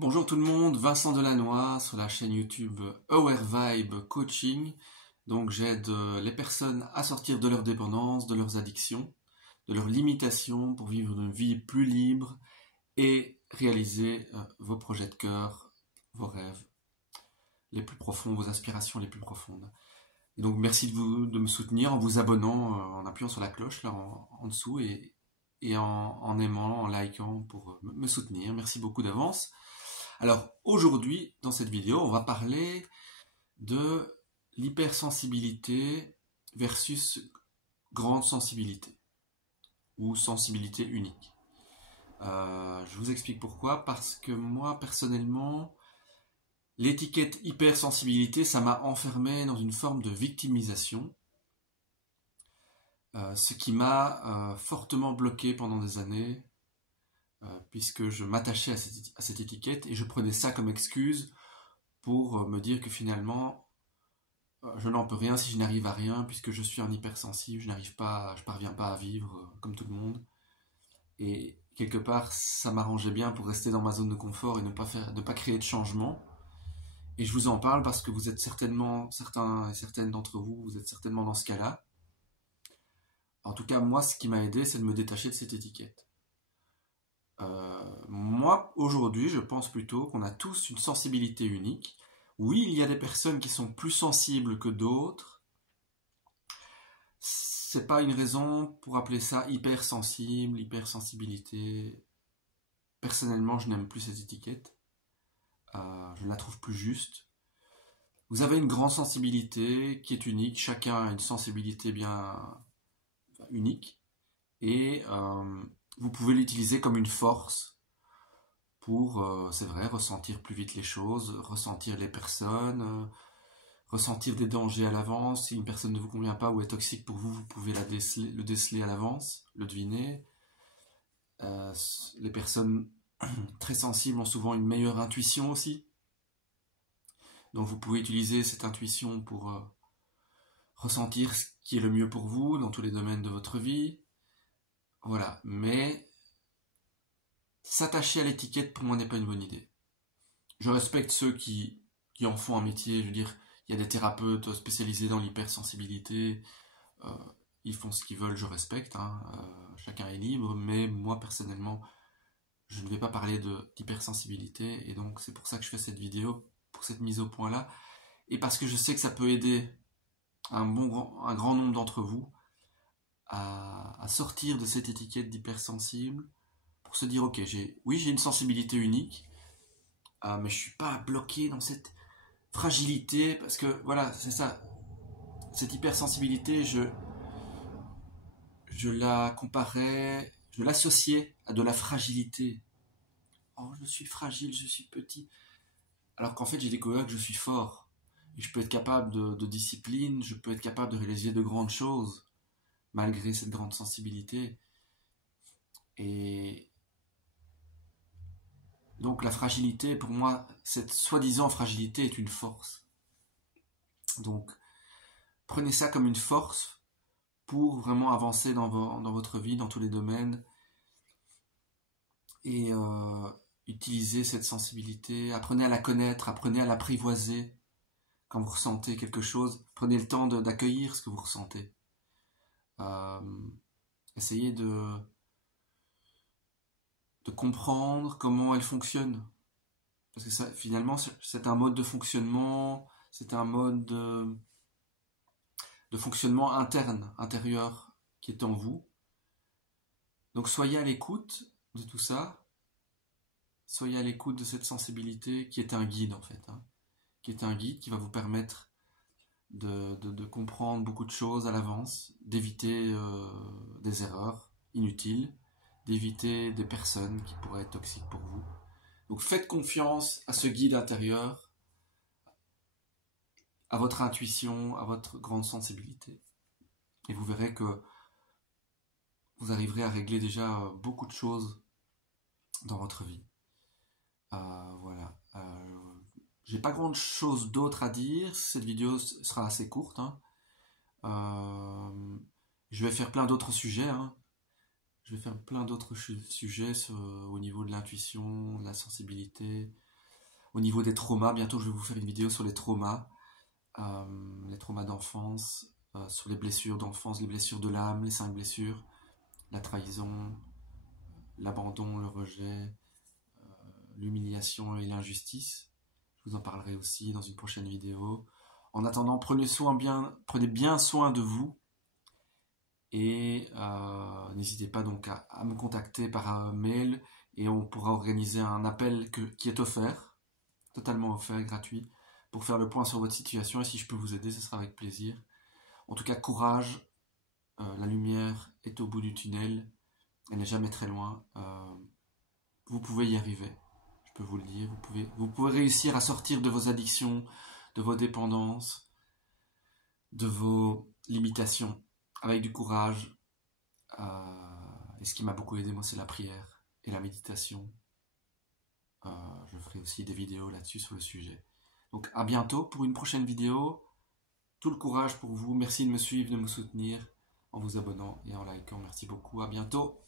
Bonjour tout le monde, Vincent Delannoy sur la chaîne YouTube Aware Vibe Coaching. Donc j'aide les personnes à sortir de leur dépendance, de leurs addictions, de leurs limitations pour vivre une vie plus libre et réaliser vos projets de cœur, vos rêves les plus profonds, vos aspirations les plus profondes. Et donc merci de me soutenir en vous abonnant, en appuyant sur la cloche là en dessous et en aimant, en likant pour me soutenir. Merci beaucoup d'avance. Alors aujourd'hui, dans cette vidéo, on va parler de l'hypersensibilité versus grande sensibilité ou sensibilité unique. Je vous explique pourquoi. Parce que moi, personnellement, l'étiquette hypersensibilité, ça m'a enfermé dans une forme de victimisation, ce qui m'a fortement bloqué pendant des années, puisque je m'attachais à cette étiquette et je prenais ça comme excuse pour me dire que finalement je n'en peux rien si je n'arrive à rien, puisque je suis un hypersensible, je parviens pas à vivre comme tout le monde. Et quelque part, ça m'arrangeait bien pour rester dans ma zone de confort et ne pas créer de changement. Et je vous en parle parce que vous êtes certainement, certains et certaines d'entre vous, vous êtes certainement dans ce cas-là. En tout cas, moi, ce qui m'a aidé, c'est de me détacher de cette étiquette. Moi, aujourd'hui, je pense plutôt qu'on a tous une sensibilité unique. Oui, il y a des personnes qui sont plus sensibles que d'autres. C'est pas une raison pour appeler ça hypersensible, hypersensibilité. Personnellement, je n'aime plus cette étiquette. Je la trouve plus juste. Vous avez une grande sensibilité qui est unique. Chacun a une sensibilité bien unique. Et vous pouvez l'utiliser comme une force pour, c'est vrai, ressentir plus vite les choses, ressentir les personnes, ressentir des dangers à l'avance. Si une personne ne vous convient pas ou est toxique pour vous, vous pouvez le déceler à l'avance, le deviner. Les personnes très sensibles ont souvent une meilleure intuition aussi. Donc vous pouvez utiliser cette intuition pour ressentir ce qui est le mieux pour vous dans tous les domaines de votre vie. Voilà, mais s'attacher à l'étiquette pour moi n'est pas une bonne idée. Je respecte ceux qui en font un métier. Je veux dire, il y a des thérapeutes spécialisés dans l'hypersensibilité, ils font ce qu'ils veulent, je respecte, hein, chacun est libre, mais moi personnellement, je ne vais pas parler d'hypersensibilité, et donc c'est pour ça que je fais cette vidéo, pour cette mise au point là, et parce que je sais que ça peut aider un grand nombre d'entre vous à sortir de cette étiquette d'hypersensible, pour se dire ok, j'ai une sensibilité unique, mais je suis pas bloqué dans cette fragilité, parce que voilà, c'est ça, cette hypersensibilité, je la comparais, je l'associais à de la fragilité. Oh, je suis fragile, je suis petit. Alors qu'en fait, j'ai découvert que je suis fort. Et je peux être capable de discipline, je peux être capable de réaliser de grandes choses, malgré cette grande sensibilité. Et donc la fragilité, pour moi, cette soi-disant fragilité est une force. Donc prenez ça comme une force pour vraiment avancer dans votre vie, dans tous les domaines, et utilisez cette sensibilité, apprenez à la connaître, apprenez à l'apprivoiser. Quand vous ressentez quelque chose, prenez le temps d'accueillir ce que vous ressentez. Essayez de comprendre comment elle fonctionne. Parce que ça, finalement, c'est un mode de fonctionnement, c'est un mode de fonctionnement intérieur, qui est en vous. Donc soyez à l'écoute de tout ça, soyez à l'écoute de cette sensibilité qui est un guide en fait, hein, qui est un guide qui va vous permettre de comprendre beaucoup de choses à l'avance, d'éviter des erreurs inutiles, d'éviter des personnes qui pourraient être toxiques pour vous. Donc faites confiance à ce guide intérieur, à votre intuition, à votre grande sensibilité. Et vous verrez que vous arriverez à régler déjà beaucoup de choses dans votre vie. Voilà. J'ai pas grand chose d'autre à dire. Cette vidéo sera assez courte, hein. Je vais faire plein d'autres sujets, hein. Je vais faire plein d'autres sujets au niveau de l'intuition, de la sensibilité, Au niveau des traumas, bientôt je vais vous faire une vidéo sur les traumas d'enfance, sur les blessures d'enfance, les blessures de l'âme, les 5 blessures, la trahison, l'abandon, le rejet, l'humiliation et l'injustice. Je vous en parlerai aussi dans une prochaine vidéo. En attendant, prenez bien soin de vous et n'hésitez pas donc à me contacter par un mail et on pourra organiser un appel qui est offert, totalement offert, gratuit, pour faire le point sur votre situation et si je peux vous aider, ce sera avec plaisir. En tout cas, courage, la lumière est au bout du tunnel, elle n'est jamais très loin, vous pouvez y arriver, je peux vous le dire, vous pouvez réussir à sortir de vos addictions, de vos dépendances, de vos limitations, avec du courage. Et ce qui m'a beaucoup aidé, moi, c'est la prière et la méditation. Je ferai aussi des vidéos là-dessus sur le sujet. Donc à bientôt pour une prochaine vidéo. Tout le courage pour vous. Merci de me suivre, de me soutenir en vous abonnant et en likant. Merci beaucoup. À bientôt.